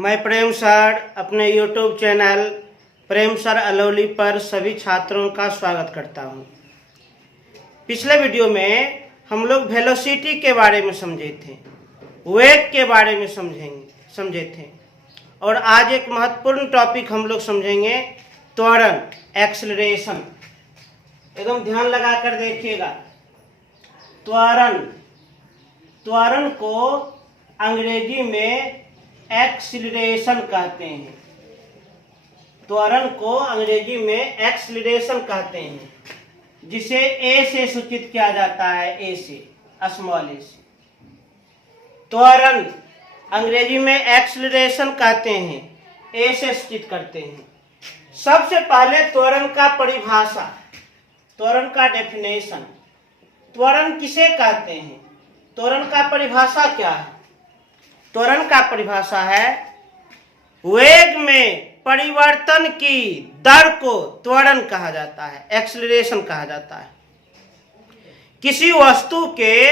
मैं प्रेम सर अपने YouTube channel प्रेम sir Alauli पर सभी छात्रों का स्वागत करता हूं। पिछले वीडियो में हम लोग वेलोसिटी के बारे में समझे थे, वेग के बारे में समझे थे और आज एक महत्वपूर्ण टॉपिक हम लोग समझेंगे, त्वरण, एक्सेलरेशन। एकदम ध्यान लगा कर देखिएगा। त्वरण को अंग्रेजी में एक्सीलरेशन कहते हैं। त्वरण को अंग्रेजी में एक्सीलरेशन कहते हैं, जिसे ए से सूचित किया जाता है, ए से, स्मॉल ए से। त्वरण अंग्रेजी में एक्सीलरेशन कहते हैं, ए से सूचित करते हैं। सबसे पहले त्वरण का परिभाषा, त्वरण का डेफिनेशन। त्वरण किसे कहते हैं? त्वरण का परिभाषा क्या है? त्वरण का परिभाषा है वेग में परिवर्तन की दर को त्वरण कहा जाता है, एक्सेलरेशन कहा जाता है। किसी वस्तु के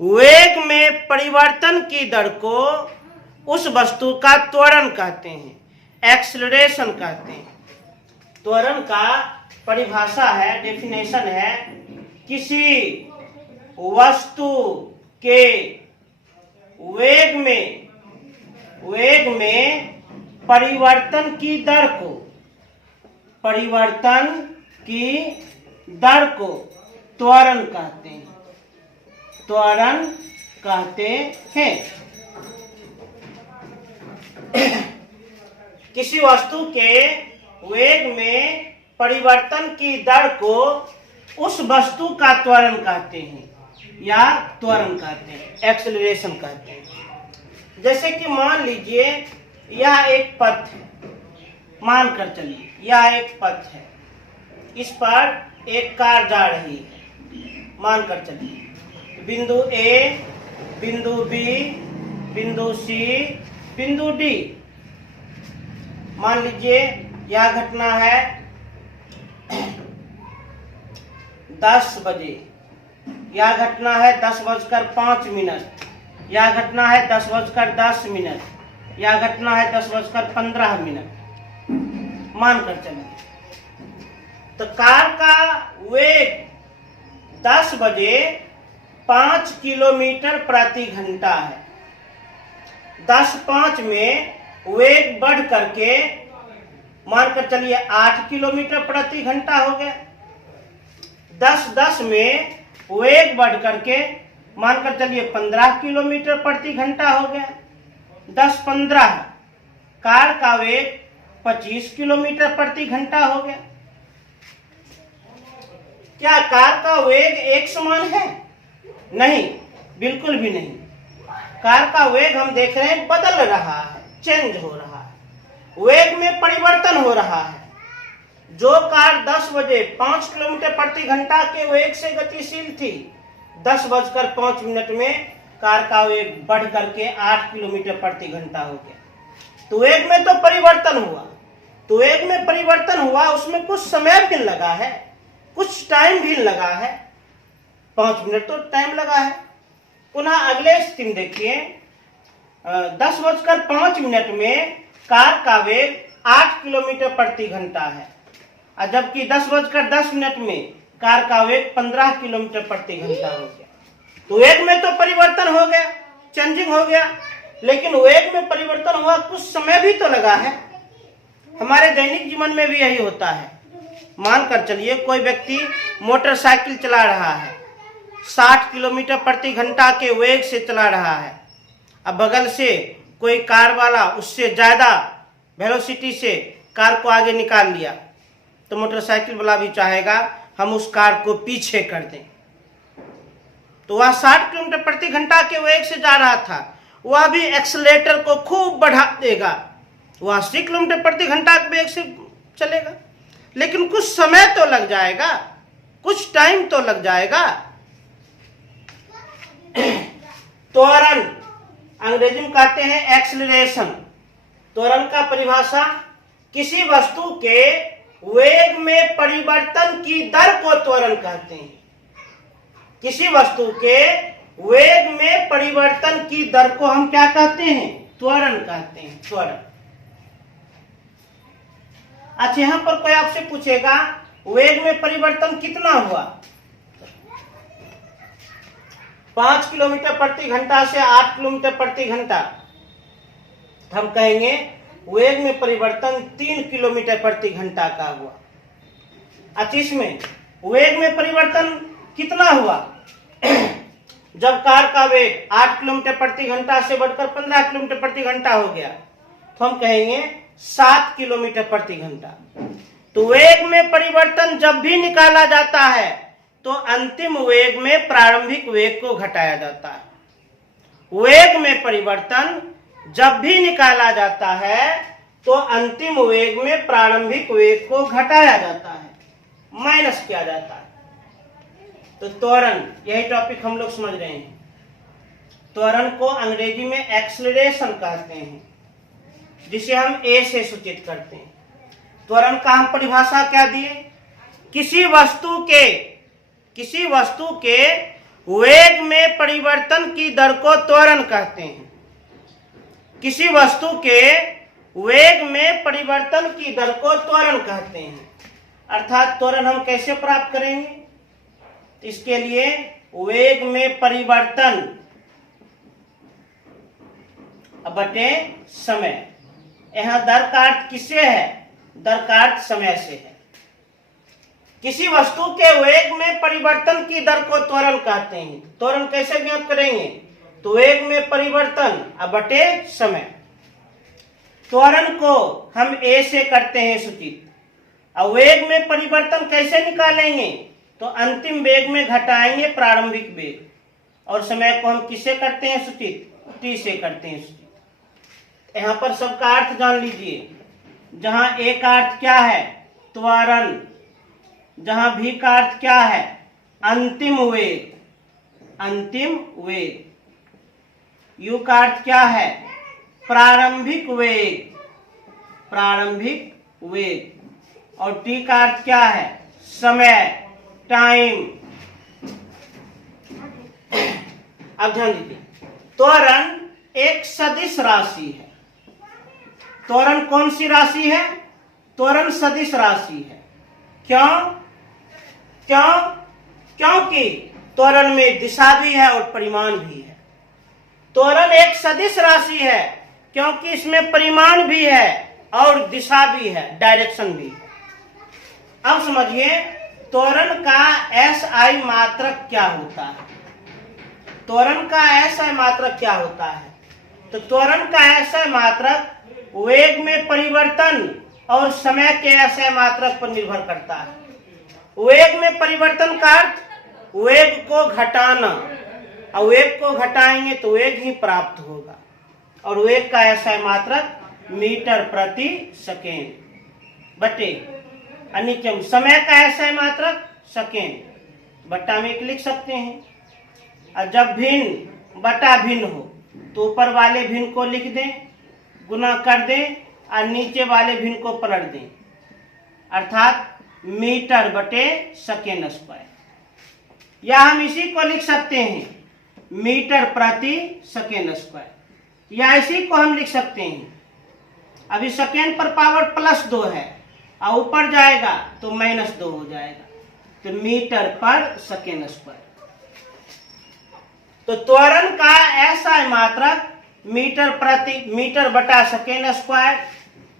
वेग में परिवर्तन की दर को उस वस्तु का त्वरण कहते हैं, एक्सेलरेशन कहते हैं। त्वरण का परिभाषा है, डेफिनेशन है, किसी वस्तु के वेग में परिवर्तन की दर को त्वरण कहते हैं, त्वरण कहते हैं। किसी वस्तु के वेग में परिवर्तन की दर को उस वस्तु का त्वरण कहते हैं या त्वरण कहते हैं, एक्सेलरेशन कहते हैं। जैसे कि मान लीजिए यह एक पथ है, मानकर चलिए यह एक पथ है, इस पर एक कार जा रही है, मानकर चलिए। बिंदु ए, बिंदु बी, बिंदु सी, बिंदु डी। मान लीजिए यह घटना है 10 बजे, यह घटना है 10:05, यह घटना है 10:10, यह घटना है 10:15। मानकर चलिए तो कार का वेग 10 बजे 5 किलोमीटर प्रति घंटा है। 10:05 में वेग बढ़ करके मानकर चलिए 8 किलोमीटर प्रति घंटा हो गया। 10:10 में वेग बढ़ करके मानकर चलिए 15 किलोमीटर प्रति घंटा हो गया। 10:15 कार का वेग 25 किलोमीटर प्रति घंटा हो गया। क्या कार का वेग एक समान है? नहीं, बिल्कुल भी नहीं। कार का वेग हम देख रहे हैं बदल रहा है, चेंज हो रहा है, वेग में परिवर्तन हो रहा है। जो कार 10 बजे 5 किलोमीटर प्रति घंटा के वेग से गतिशील थी, 10:05 में कार का वेग बढ़ करके 8 किलोमीटर प्रति घंटा हो गया। तो वेग में तो परिवर्तन हुआ, उसमें कुछ समय भी लगा है, कुछ टाइम भी लगा है, 5 मिनट तो टाइम लगा है। पुनः अगले स्थिति में देखिए, 10:05 में कार का वेग 8 किलोमीटर प्रति घंटा है, और जबकि 10:10 में कार का वेग 15 किलोमीटर प्रति घंटा हो गया। तो वेग में तो परिवर्तन हो गया, चेंजिंग हो गया, लेकिन वेग में परिवर्तन हुआ, कुछ समय भी तो लगा है। हमारे दैनिक जीवन में भी यही होता है। मानकर चलिए कोई व्यक्ति मोटरसाइकिल चला रहा है, 60 किलोमीटर प्रति घंटा के वेग से चला रहा है। अब बगल से कोई कार वाला उससे ज्यादा वेलोसिटी से कार को आगे निकाल लिया, तो मोटरसाइकिल वाला भी चाहेगा हम उस कार को पीछे कर दें। तो वह 60 किलोमीटर प्रति घंटा के वेग से जा रहा था, वह भी एक्सीलरेटर को खूब बढ़ा देगा, वह 80 किलोमीटर प्रति घंटा के वेग से चलेगा। लेकिन कुछ समय तो लग जाएगा, कुछ टाइम तो लग जाएगा। त्वरण अंग्रेजी में कहते हैं एक्सीलरेशन। त्वरण का परिभाषा किसी वस्तु के वेग में परिवर्तन की दर को त्वरण कहते हैं। किसी वस्तु के वेग में परिवर्तन की दर को हम क्या कहते हैं? त्वरण कहते हैं, त्वरण। अच्छा, यहां पर कोई आपसे पूछेगा वेग में परिवर्तन कितना हुआ? 5 किलोमीटर प्रति घंटा से 8 किलोमीटर प्रति घंटा, हम कहेंगे वेग में परिवर्तन 3 किलोमीटर प्रति घंटा का हुआ। अच्छा, इसमें वेग में परिवर्तन कितना हुआ? जब कार का वेग 8 किलोमीटर प्रति घंटा से बढ़कर 15 किलोमीटर प्रति घंटा हो गया, तो हम कहेंगे 7 किलोमीटर प्रति घंटा। तो वेग में परिवर्तन जब भी निकाला जाता है तो अंतिम वेग में प्रारंभिक वेग को घटाया जाता है। वेग में परिवर्तन जब भी निकाला जाता है तो अंतिम वेग में प्रारंभिक वेग को घटाया जाता है, माइनस किया जाता है। तो त्वरण, यही टॉपिक हम लोग समझ रहे हैं। त्वरण को अंग्रेजी में एक्सेलरेशन कहते हैं, जिसे हम ए से सूचित करते हैं। त्वरण का हम परिभाषा क्या दिए? किसी वस्तु के वेग में परिवर्तन की दर को त्वरण कहते हैं। किसी वस्तु के वेग में परिवर्तन की दर को त्वरण कहते हैं। अर्थात त्वरण हम कैसे प्राप्त करेंगे? इसके लिए वेग में परिवर्तन बटे समय। यहां दर का अर्थ किससे है? दर का अर्थ समय से है। किसी वस्तु के वेग में परिवर्तन की दर को त्वरण कहते हैं। त्वरण कैसे ज्ञात करेंगे? तो वेग में परिवर्तन बटे समय। त्वरण को हम ए से करते हैं सूचित। अब वेग में परिवर्तन कैसे निकालेंगे? तो अंतिम वेग में घटाएंगे प्रारंभिक वेग, और समय को हम किससे करते हैं सूचित? टी से करते हैं सूचित। यहाँ पर सबका अर्थ जान लीजिए। जहां ए का अर्थ क्या है? त्वरण। जहां भी का अर्थ क्या है? अंतिम वेग, अंतिम वेग। यू का अर्थ क्या है? प्रारंभिक वेग, प्रारंभिक वेग। और टी का अर्थ क्या है? समय, टाइम। अब ध्यान दीजिए, त्वरण एक सदिश राशि है। त्वरण कौन सी राशि है? त्वरण सदिश राशि है। क्यों? क्योंकि त्वरण में दिशा भी है और परिमाण भी है। त्वरण एक सदिश राशि है क्योंकि इसमें परिमाण भी है और दिशा भी है, डायरेक्शन भी है। अब समझिए त्वरण का एसआई मात्रक क्या होता है। त्वरण का एसआई मात्रक क्या होता है? तो त्वरण का एसआई मात्रक वेग में परिवर्तन और समय के एसआई मात्रक पर निर्भर करता है। वेग में परिवर्तन का अर्थ वेग को घटाना, और वेग को घटाएंगे तो वेग ही प्राप्त होगा। और वेग का एसआई मात्रक मीटर प्रति सेकेंड बटे अनिचम समय का एसआई मात्रक सेकेंड बट्टा में एक लिख सकते हैं। और जब भिन्न बटा भिन्न हो तो ऊपर वाले भिन्न को लिख दें, गुना कर दें और नीचे वाले भिन्न को पलट दें, अर्थात मीटर बटे सेकेंड स्क्वायर। या हम इसी को लिख सकते हैं मीटर प्रति सेकेंड स्क्वायर, या इसी को हम लिख सकते हैं, अभी सेकेंड पर पावर +2 है और ऊपर जाएगा तो -2 हो जाएगा, तो मीटर पर सेकेंड स्क्वायर। तो त्वरण का ऐसा मात्रक मीटर बटा सेकेंड स्क्वायर,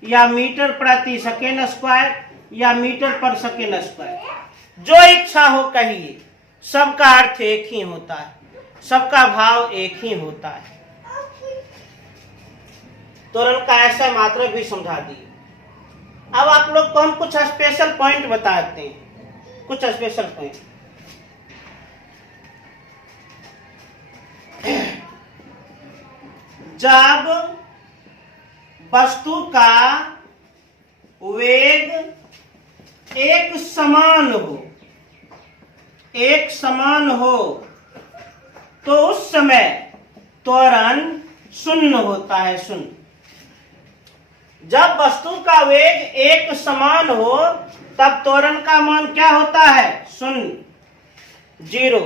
या मीटर प्रति सेकेंड स्क्वायर, या मीटर पर सेकेंड स्क्वायर, जो इच्छा हो कहिए, सबका अर्थ एक ही होता है, सबका भाव एक ही होता है। त्वरण का ऐसा मात्रक भी समझा दिए। अब आप लोग को हम कुछ स्पेशल पॉइंट बताते हैं, कुछ स्पेशल पॉइंट। जब वस्तु का वेग एक समान हो तो उस समय त्वरण 0 होता है, 0। जब वस्तु का वेग एक समान हो तब त्वरण का मान क्या होता है? 0, 0।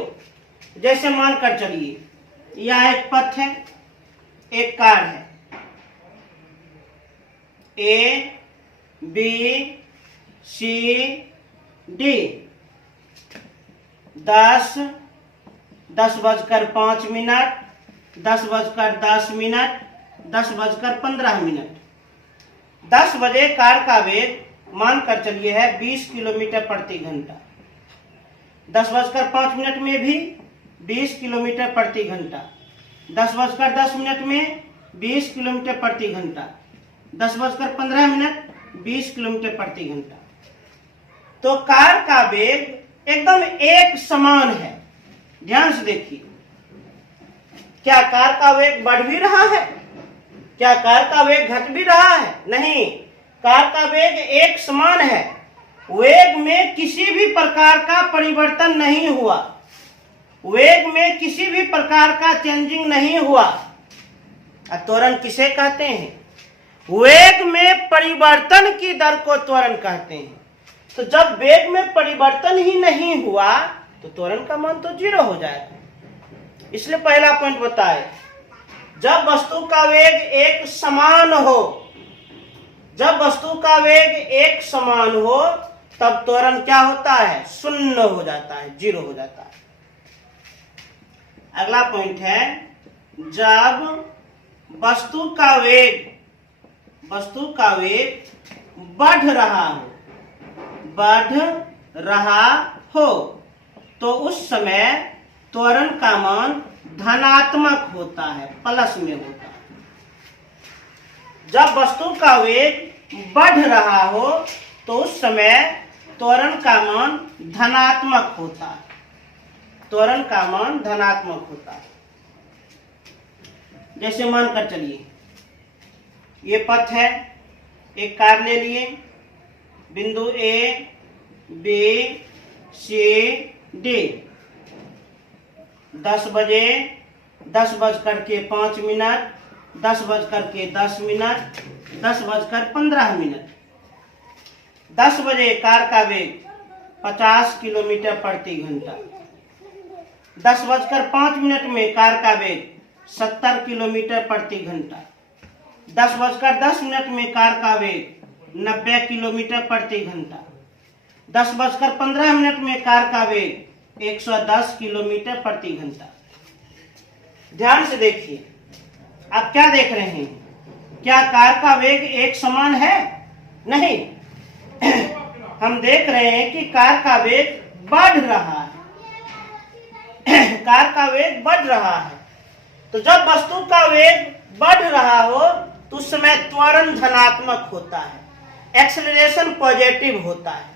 जैसे मान कर चलिए, यह एक पथ है, एक कार है, ए बी सी डी। 10:05, 10:10, 10:15। 10 बजे कार का वेग मानकर चलिए है 20 किलोमीटर प्रति घंटा। 10:05 में भी 20 किलोमीटर प्रति घंटा। 10:10 में 20 किलोमीटर प्रति घंटा। 10:15 20 किलोमीटर प्रति घंटा। तो कार का वेग एकदम एक समान है। ध्यान से देखिए, क्या कार का वेग बढ़ भी रहा है? क्या कार का वेग घट भी रहा है? नहीं, कार का वेग एक समान है। वेग में किसी भी प्रकार का परिवर्तन नहीं हुआ, वेग में किसी भी प्रकार का चेंजिंग नहीं हुआ। त्वरण किसे कहते हैं? वेग में परिवर्तन की दर को त्वरण कहते हैं। तो जब वेग में परिवर्तन ही नहीं हुआ तो त्वरण का मान तो 0 हो जाएगा। इसलिए पहला पॉइंट बताए, जब वस्तु का वेग एक समान हो, जब वस्तु का वेग एक समान हो तब त्वरण क्या होता है? 0 हो जाता है, 0 हो जाता है। अगला पॉइंट है, जब वस्तु का वेग बढ़ रहा हो तो उस समय त्वरण का मान धनात्मक होता है, प्लस में होता है। जब वस्तु का वेग बढ़ रहा हो तो उस समय त्वरण का मान धनात्मक होता है, त्वरण का मान धनात्मक होता है। जैसे मानकर चलिए, ये पथ है, एक कार ले लिए, बिंदु ए बी सी डी। 10 बजे 10:05, 10:10, 10:15। 10 बजे कार का वेग 50 किलोमीटर प्रति घंटा। 10:05 में कार का वेग 70 किलोमीटर प्रति घंटा। 10:10 में कार का वेग 90 किलोमीटर प्रति घंटा। 10:15 में कार का वेग 110 किलोमीटर प्रति घंटा। ध्यान से देखिए, आप क्या देख रहे हैं? क्या कार का वेग एक समान है? नहीं, हम देख रहे हैं कि कार का वेग बढ़ रहा है। कार का वेग बढ़ रहा है। तो जब वस्तु का वेग बढ़ रहा हो तो उस समय त्वरण धनात्मक होता है, एक्सेलरेशन पॉजिटिव होता है।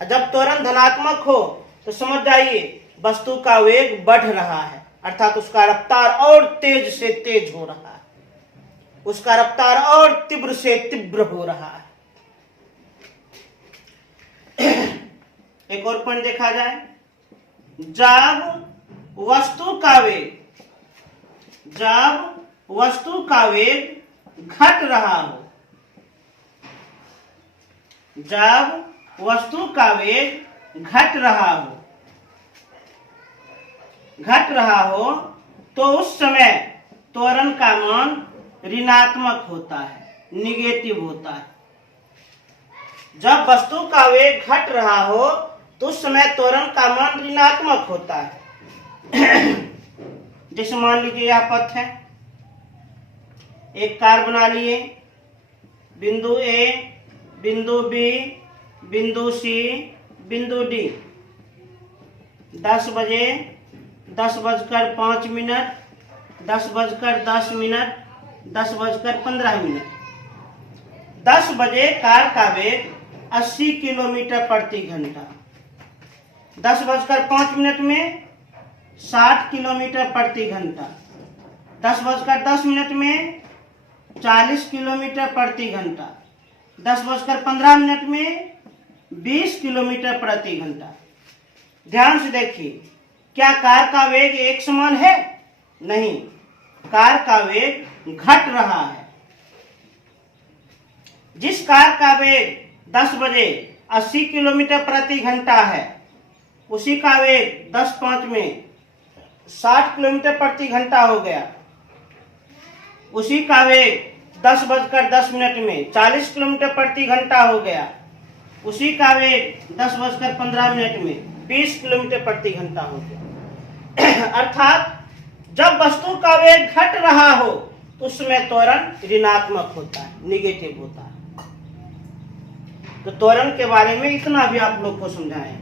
जब त्वरण धनात्मक हो तो समझ जाइए वस्तु का वेग बढ़ रहा है, अर्थात उसका रफ्तार और तेज से तेज हो रहा है, उसका रफ्तार और तीव्र से तीव्र हो रहा है। एक और पॉइंट देखा जाए, जब वस्तु का वेग घट रहा हो, जब वस्तु का वेग घट रहा हो तो उस समय त्वरण का मान ऋणात्मक होता है, निगेटिव होता है। जब वस्तु का वेग घट रहा हो तो उस समय त्वरण का मान ऋणात्मक होता है। जैसे मान लीजिए यह पथ है, एक कार बना लिए, बिंदु ए, बिंदु बी, बिंदु सी, बिंदु डी। 10 बजे 10:05, 10:10, 10:15। 10 बजे कार का वेग 80 किलोमीटर प्रति घंटा। 10:05 में 60 किलोमीटर प्रति घंटा। 10:10 में 40 किलोमीटर प्रति घंटा। 10:15 में 20 किलोमीटर प्रति घंटा। ध्यान से देखिए, क्या कार का वेग एक समान है? नहीं, कार का वेग घट रहा है। जिस कार का वेग 10 बजे 80 किलोमीटर प्रति घंटा है, उसी का वेग 10:05 में 60 किलोमीटर प्रति घंटा हो गया। उसी का वेग 10:10 में 40 किलोमीटर प्रति घंटा हो गया। उसी का वेग 10:15 में 20 किलोमीटर प्रति घंटा हो गया। अर्थात जब वस्तु का वेग घट रहा हो तो उसमें त्वरण ऋणात्मक होता है, निगेटिव होता है। तो त्वरण के बारे में इतना भी आप लोग को समझाएं।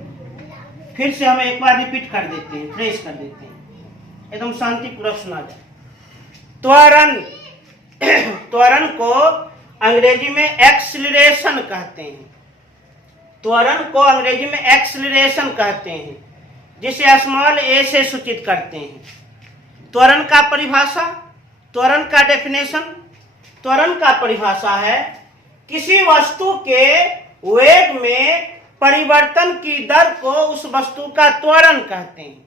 फिर से हम एक बार रिपीट कर देते हैं, फ्रेश कर देते हैं, एकदम शांतिपूर्वक सुना जाए। त्वरण त्वरण को अंग्रेजी में एक्सीलरेशन कहते हैं। त्वरण को अंग्रेजी में एक्सीलरेशन कहते हैं, जिसे स्मॉल ए से सूचित करते हैं। त्वरण का परिभाषा, त्वरण का डेफिनेशन, त्वरण का परिभाषा है किसी वस्तु के वेग में परिवर्तन की दर को उस वस्तु का त्वरण कहते हैं।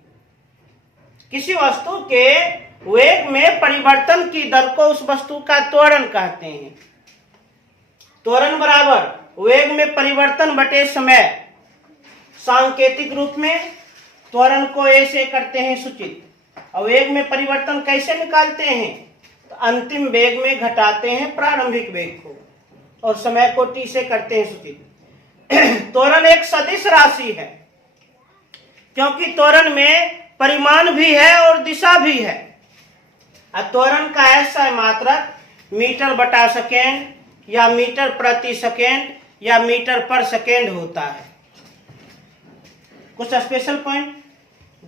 किसी वस्तु के वेग में परिवर्तन की दर को उस वस्तु का त्वरण कहते हैं। त्वरण बराबर वेग में परिवर्तन बटे समय। सांकेतिक रूप में त्वरण को ऐसे करते हैं सूचित। और वेग में परिवर्तन कैसे निकालते हैं? तो अंतिम वेग में घटाते हैं प्रारंभिक वेग को और समय को t से करते हैं सूचित। त्वरण एक सदिश राशि है, क्योंकि त्वरण में परिमाण भी है और दिशा भी है। त्वरण का ऐसा मात्रक मीटर बटा सेकेंड या मीटर प्रति सेकेंड या मीटर पर सेकेंड होता है। कुछ स्पेशल पॉइंट,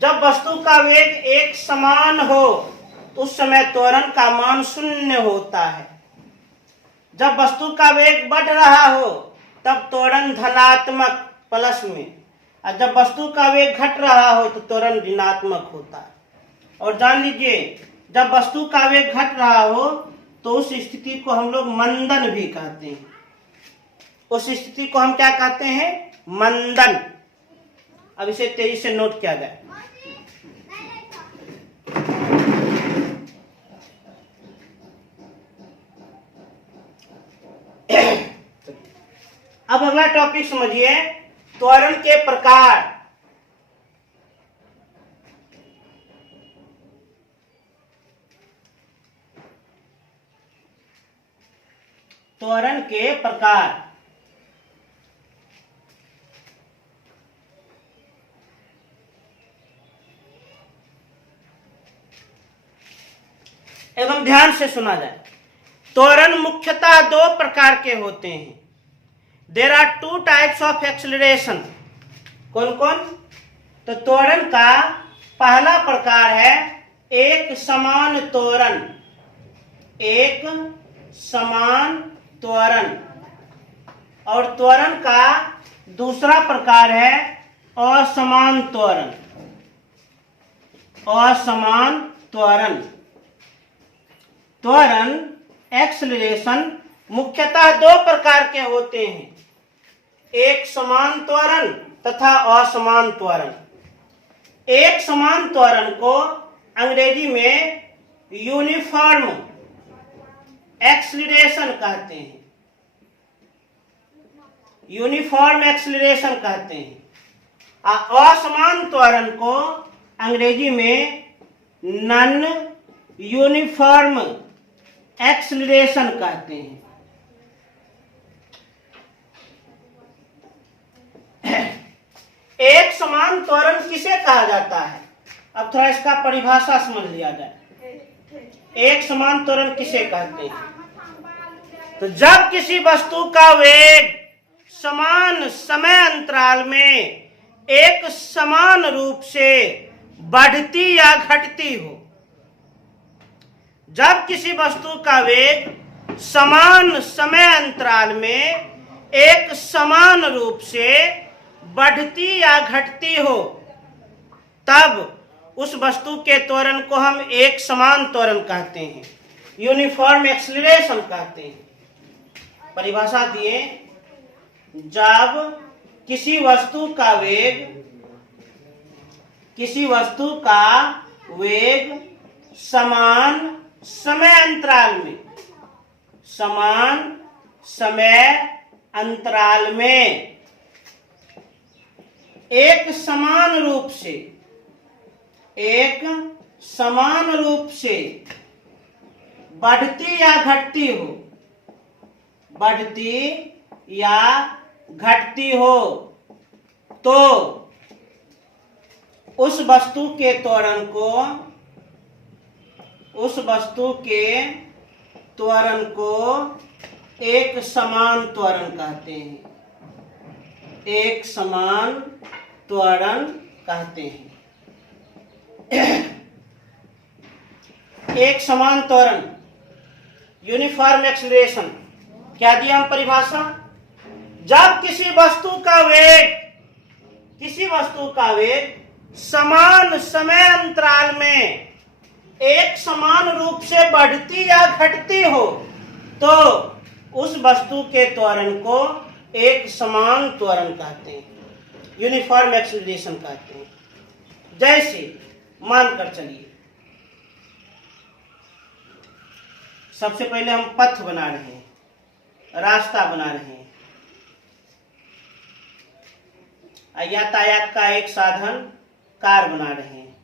जब वस्तु का वेग एक समान हो तो उस समय त्वरण का मान 0 होता है। जब वस्तु का वेग बढ़ रहा हो तब त्वरण धनात्मक प्लस में, और जब वस्तु का वेग घट रहा हो तो त्वरण ऋणात्मक होता है। और जान लीजिए, जब वस्तु का वेग घट रहा हो तो उस स्थिति को हम लोग मंदन भी कहते हैं। उस स्थिति को हम क्या कहते हैं? मंदन। अब इसे तेजी से नोट किया जाए। अब अगला टॉपिक समझिए, त्वरण के प्रकार। त्वरण के प्रकार। एकदम ध्यान से सुना जाए। त्वरण मुख्यतः 2 प्रकार के होते हैं। There are 2 types of acceleration. कौन कौन? तो त्वरण का पहला प्रकार है एक समान त्वरण। एक समान त्वरण। और त्वरण का दूसरा प्रकार है असमान त्वरण। असमान त्वरण। त्वरण एक्सीलरेशन मुख्यतः 2 प्रकार के होते हैं, एक समान त्वरण तथा असमान त्वरण। एक समान त्वरण को अंग्रेजी में यूनिफॉर्म एक्सीलरेशन कहते हैं। यूनिफॉर्म एक्सीलरेशन कहते हैं। असमान त्वरण को अंग्रेजी में नॉन यूनिफॉर्म एक्सीलरेशन कहते हैं। एक समान त्वरण किसे कहा जाता है? अब थोड़ा इसका परिभाषा समझ लिया जाए। एक समान त्वरण किसे कहते हैं? तो जब किसी वस्तु का वेग समान समय अंतराल में एक समान रूप से बढ़ती या घटती हो। जब किसी वस्तु का वेग समान समय अंतराल में एक समान रूप से बढ़ती या घटती हो, तब उस वस्तु के त्वरण को हम एक समान त्वरण कहते हैं, यूनिफॉर्म एक्सीलरेशन कहते हैं। परिभाषा दिए, जब किसी वस्तु का वेग समान समय अंतराल में एक समान रूप से बढ़ती या घटती हो, बढ़ती या घटती हो तो उस वस्तु के त्वरण को एक समान त्वरण कहते हैं। एक समान त्वरण कहते हैं। एक समान त्वरण, यूनिफॉर्म एक्सीलरेशन, क्या दिया हम परिभाषा? जब किसी वस्तु का वेग समान समय अंतराल में एक समान रूप से बढ़ती या घटती हो तो उस वस्तु के त्वरण को एक समान त्वरण कहते हैं, यूनिफॉर्म एक्सीलरेशन कहते हैं। जैसे मानकर चलिए, सबसे पहले हम पथ बना रहे हैं, रास्ता बना रहे हैं, यातायात का एक साधन कार बना रहे हैं।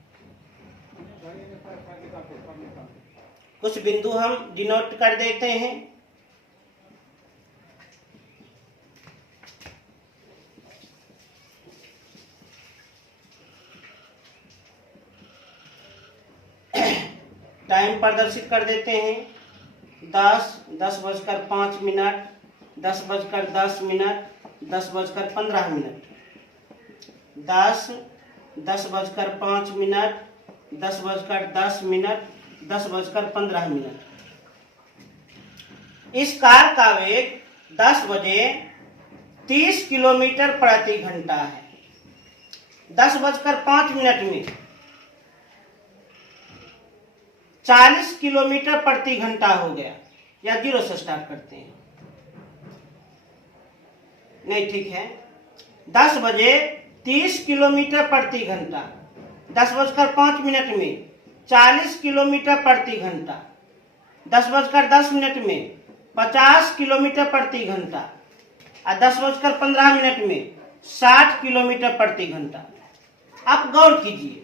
कुछ बिंदु हम डिनोट कर देते हैं। टाइम प्रदर्शित कर देते हैं 10:05, 10:10, 10:15, 10:05, 10:10, 10:15। इस कार का वेग 10 बजे 30 किलोमीटर प्रति घंटा है। 10:05 में 40 किलोमीटर प्रति घंटा हो गया, या 0 से स्टार्ट करते हैं? नहीं, ठीक है। 10 बजे 30 किलोमीटर प्रति घंटा, 10:05 में 40 किलोमीटर प्रति घंटा, 10:10 में 50 किलोमीटर प्रति घंटा और 10:15 में 60 किलोमीटर प्रति घंटा। आप गौर कीजिए,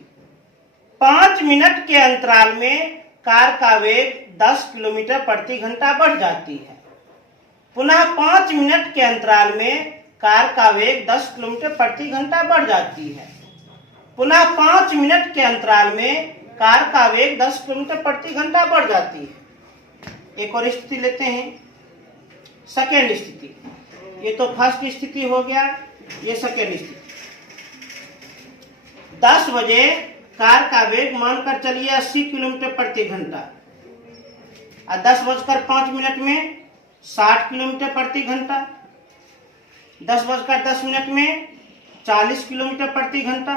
5 मिनट के अंतराल में कार का वेग 10 किलोमीटर प्रति घंटा बढ़ जाती है। पुनः 5 मिनट के अंतराल में कार का वेग 10 किलोमीटर प्रति घंटा बढ़ जाती है। पुनः 5 मिनट के अंतराल में कार का वेग 10 किलोमीटर प्रति घंटा बढ़ जाती है। एक और स्थिति लेते हैं, सेकेंड स्थिति। ये तो फर्स्ट स्थिति हो गया, ये सेकेंड स्थिति। 10 बजे कार का वेग मानकर चलिए 80 किलोमीटर प्रति घंटा और 10:05 में 60 किलोमीटर प्रति घंटा, 10:10 में 40 किलोमीटर प्रति घंटा,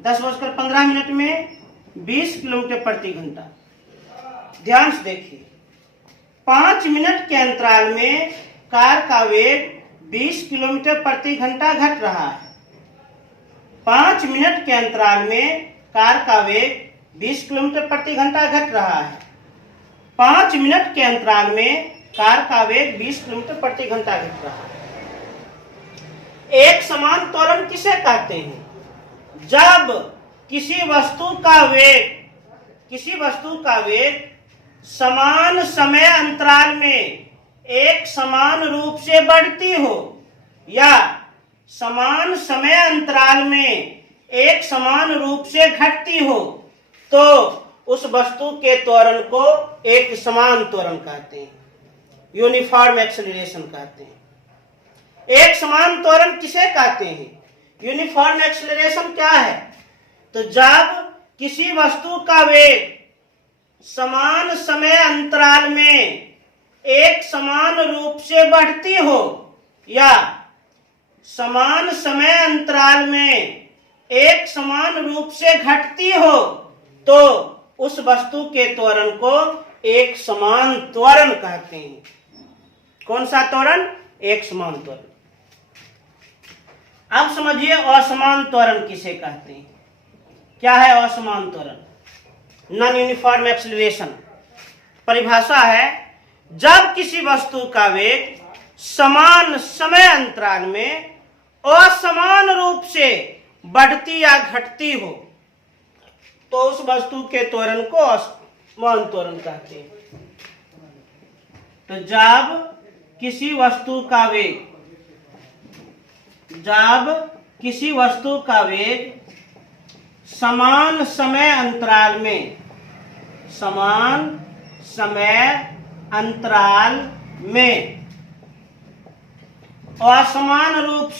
10:15 में 20 किलोमीटर प्रति घंटा। ध्यान से देखिए, 5 मिनट के अंतराल में कार का वेग 20 किलोमीटर प्रति घंटा घट रहा है। 5 मिनट के अंतराल में कार का वेग 20 किलोमीटर प्रति घंटा घट रहा है। 5 मिनट के अंतराल में कार का वेग 20 किलोमीटर प्रति घंटा घट रहा है। एक समान त्वरण किसे कहते हैं? जब किसी वस्तु का वेग समान समय अंतराल में एक समान रूप से बढ़ती हो या समान समय अंतराल में एक समान रूप से घटती हो तो उस वस्तु के त्वरण को एक समान त्वरण कहते हैं, यूनिफॉर्म एक्सेलरेशन कहते हैं। एक समान त्वरण किसे कहते हैं? यूनिफॉर्म एक्सेलरेशन क्या है? तो जब किसी वस्तु का वेग समान समय अंतराल में एक समान रूप से बढ़ती हो या समान समय अंतराल में एक समान रूप से घटती हो तो उस वस्तु के त्वरण को एक समान त्वरण कहते हैं। कौन सा त्वरण? एक समान त्वरण। अब समझिए असमान त्वरण किसे कहते हैं। क्या है असमान त्वरण? Non uniform acceleration. परिभाषा है, जब किसी वस्तु का वेग समान समय अंतराल में असमान रूप से बढ़ती या घटती हो तो उस वस्तु के त्वरण को असमान त्वरण कहते हैं। तो जब किसी वस्तु का वेग, जब किसी वस्तु का वेग समान समय अंतराल में, समान समय अंतराल में असमान रूप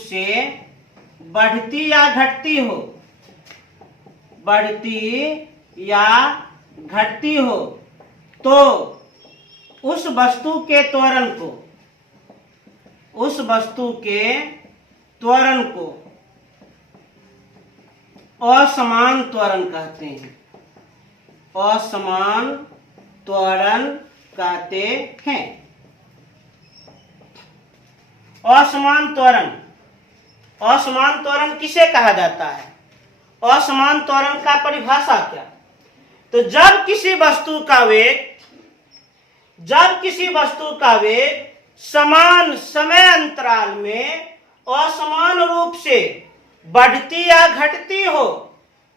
से बढ़ती या घटती हो, बढ़ती या घटती हो, तो उस वस्तु के त्वरण को, उस वस्तु के त्वरण को असमान त्वरण कहते हैं, असमान त्वरण कहते हैं। असमान त्वरण, असमान त्वरण किसे कहा जाता है? असमान त्वरण का परिभाषा क्या? तो जब किसी वस्तु का वेग, जब किसी वस्तु का वेग समान समय अंतराल में असमान रूप से बढ़ती या घटती हो,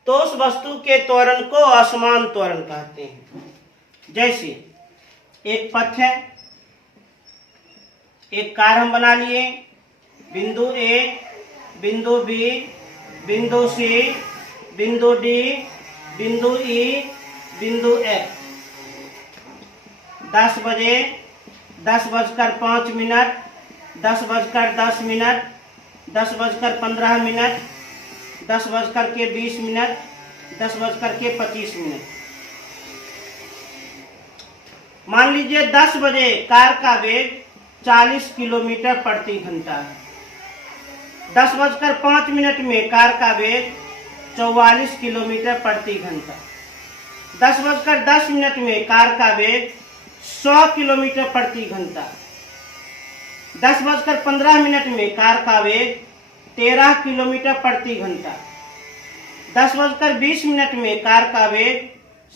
तो उस वस्तु के त्वरण को असमान त्वरण कहते हैं। जैसे एक पथ है, एक कार हम बना लिए, बिंदु ए, बिंदु बी, बिंदु सी, बिंदु डी, बिंदु ई, बिंदु एफ। 10 बजे, 10:05, 10:10, 10:15, 10:20, 10:25। मान लीजिए 10 बजे कार का वेग 40 किलोमीटर प्रति घंटा है। 10:05 में कार का वेग 44 किलोमीटर प्रति घंटा। 10:10 में कार का वेग 100 किलोमीटर प्रति घंटा। 10:15 में कार का वेग 13 किलोमीटर प्रति घंटा। 10:20 में कार का वेग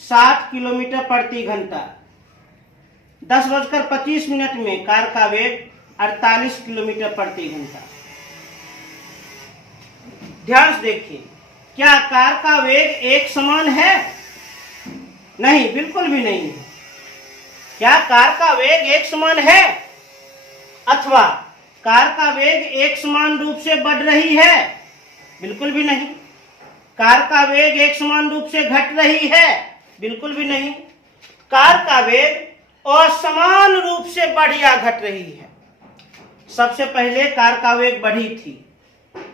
60 किलोमीटर प्रति घंटा। 10:25 में कार का वेग 48 किलोमीटर प्रति घंटा। ध्यान से देखिए, क्या कार का वेग एक समान है? नहीं, बिल्कुल भी नहीं है। क्या कार का वेग एक समान है? अथवा कार का वेग एक समान रूप से बढ़ रही है? बिल्कुल भी नहीं। कार का वेग एक समान रूप से घट रही है? बिल्कुल भी नहीं। कार का वेग असमान रूप से बढ़ या घट रही है। सबसे पहले कार का वेग बढ़ी थी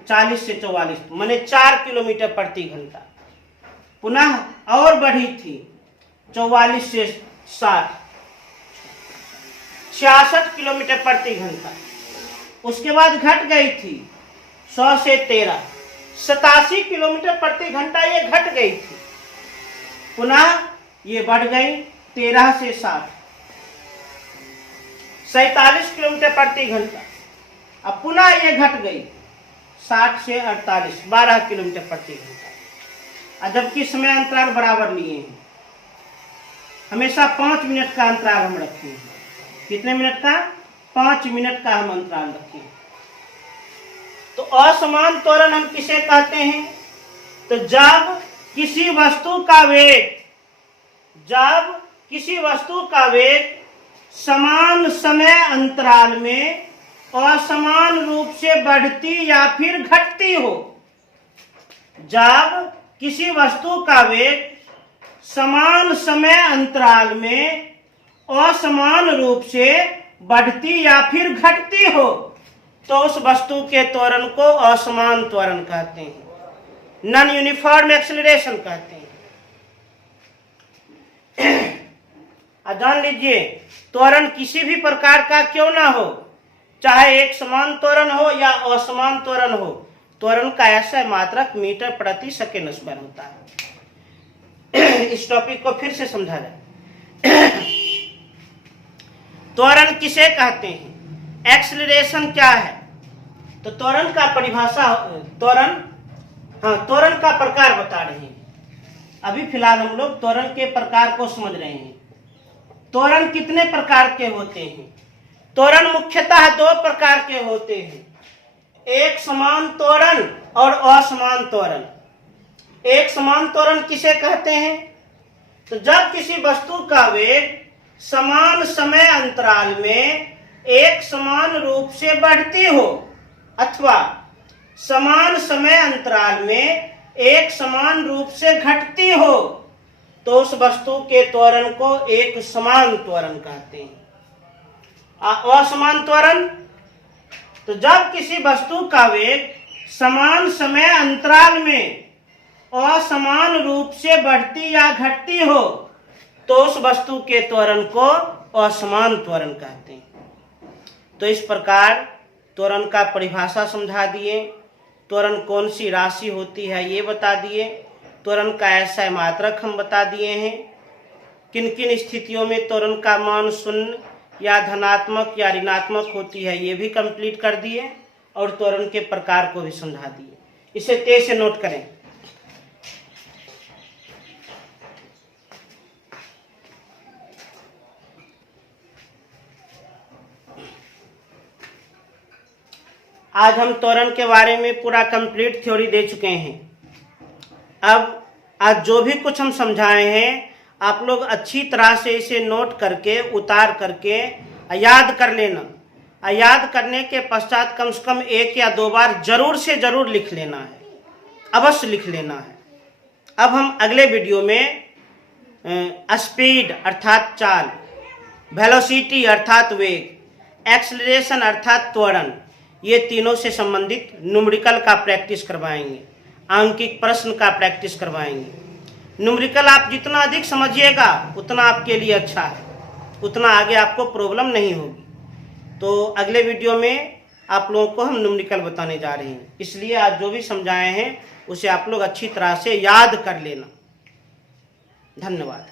40 से 44, माने 4 किलोमीटर प्रति घंटा। पुनः और बढ़ी थी 44 से 60, 66 किलोमीटर प्रति घंटा। उसके बाद घट गई थी 100 से 13, 87 किलोमीटर प्रति घंटा ये घट गई थी। पुनः ये बढ़ गई 13 से 60, 47 किलोमीटर प्रति घंटा। अब पुनः ये घट गई 60 से 48, 12 किलोमीटर प्रति घंटा। जबकि समय अंतराल बराबर लिए हैं, हमेशा 5 मिनट का अंतराल हम रखे हैं। कितने मिनट का? 5 मिनट का हम अंतराल रखे हैं। तो असमान त्वरण हम किसे कहते हैं? तो जब किसी वस्तु का वेग, जब किसी वस्तु का वेग समान समय अंतराल में असमान रूप से बढ़ती या फिर घटती हो। जब किसी वस्तु का वेग समान समय अंतराल में असमान रूप से बढ़ती या फिर घटती हो, तो उस वस्तु के त्वरण को असमान त्वरण कहते हैं, नॉन यूनिफॉर्म एक्सेलरेशन कहते हैं। जान लीजिए, त्वरण किसी भी प्रकार का क्यों ना हो, चाहे एक समान त्वरण हो या असमान त्वरण हो, त्वरण का ऐसा मात्रक मीटर प्रति सेकेंड स्क्वायर होता है। इस टॉपिक को फिर से समझा जाए। त्वरण किसे कहते हैं? एक्सेलरेशन क्या है? तो त्वरण का परिभाषा, त्वरण का प्रकार बता रहे हैं। अभी फिलहाल हम लोग त्वरण के प्रकार को समझ रहे हैं। त्वरण कितने प्रकार के होते हैं? त्वरण मुख्यतः 2 प्रकार के होते हैं, एक समान त्वरण और असमान त्वरण। एक समान त्वरण किसे कहते हैं? तो जब किसी वस्तु का वेग समान समय अंतराल में एक समान रूप से बढ़ती हो अथवा समान समय अंतराल में एक समान रूप से घटती हो तो उस वस्तु के त्वरण को एक समान त्वरण कहते हैं। असमान त्वरण, तो जब किसी वस्तु का वेग समान समय अंतराल में असमान रूप से बढ़ती या घटती हो तो उस वस्तु के त्वरण को असमान त्वरण कहते हैं। तो इस प्रकार त्वरण का परिभाषा समझा दिए, त्वरण कौन सी राशि होती है ये बता दिए, त्वरण का ऐसा मात्रक हम बता दिए हैं, किन किन स्थितियों में त्वरण का मान शून्य या धनात्मक या ऋणात्मक होती है ये भी कंप्लीट कर दिए और त्वरण के प्रकार को भी समझा दिए। इसे तेज से नोट करें। आज हम त्वरण के बारे में पूरा कंप्लीट थ्योरी दे चुके हैं। अब आज जो भी कुछ हम समझाए हैं आप लोग अच्छी तरह से इसे नोट करके उतार करके याद कर लेना। याद करने के पश्चात कम से कम 1 या 2 बार जरूर से जरूर लिख लेना है, अवश्य लिख लेना है। अब हम अगले वीडियो में स्पीड अर्थात चाल, वेलोसिटी अर्थात वेग, एक्सेलरेशन अर्थात त्वरण, ये तीनों से संबंधित न्यूमेरिकल का प्रैक्टिस करवाएंगे, आंकिक प्रश्न का प्रैक्टिस करवाएंगे। न्यूमेरिकल आप जितना अधिक समझिएगा उतना आपके लिए अच्छा है, उतना आगे आपको प्रॉब्लम नहीं होगी। तो अगले वीडियो में आप लोगों को हम न्यूमेरिकल बताने जा रहे हैं, इसलिए आज जो भी समझाए हैं उसे आप लोग अच्छी तरह से याद कर लेना। धन्यवाद।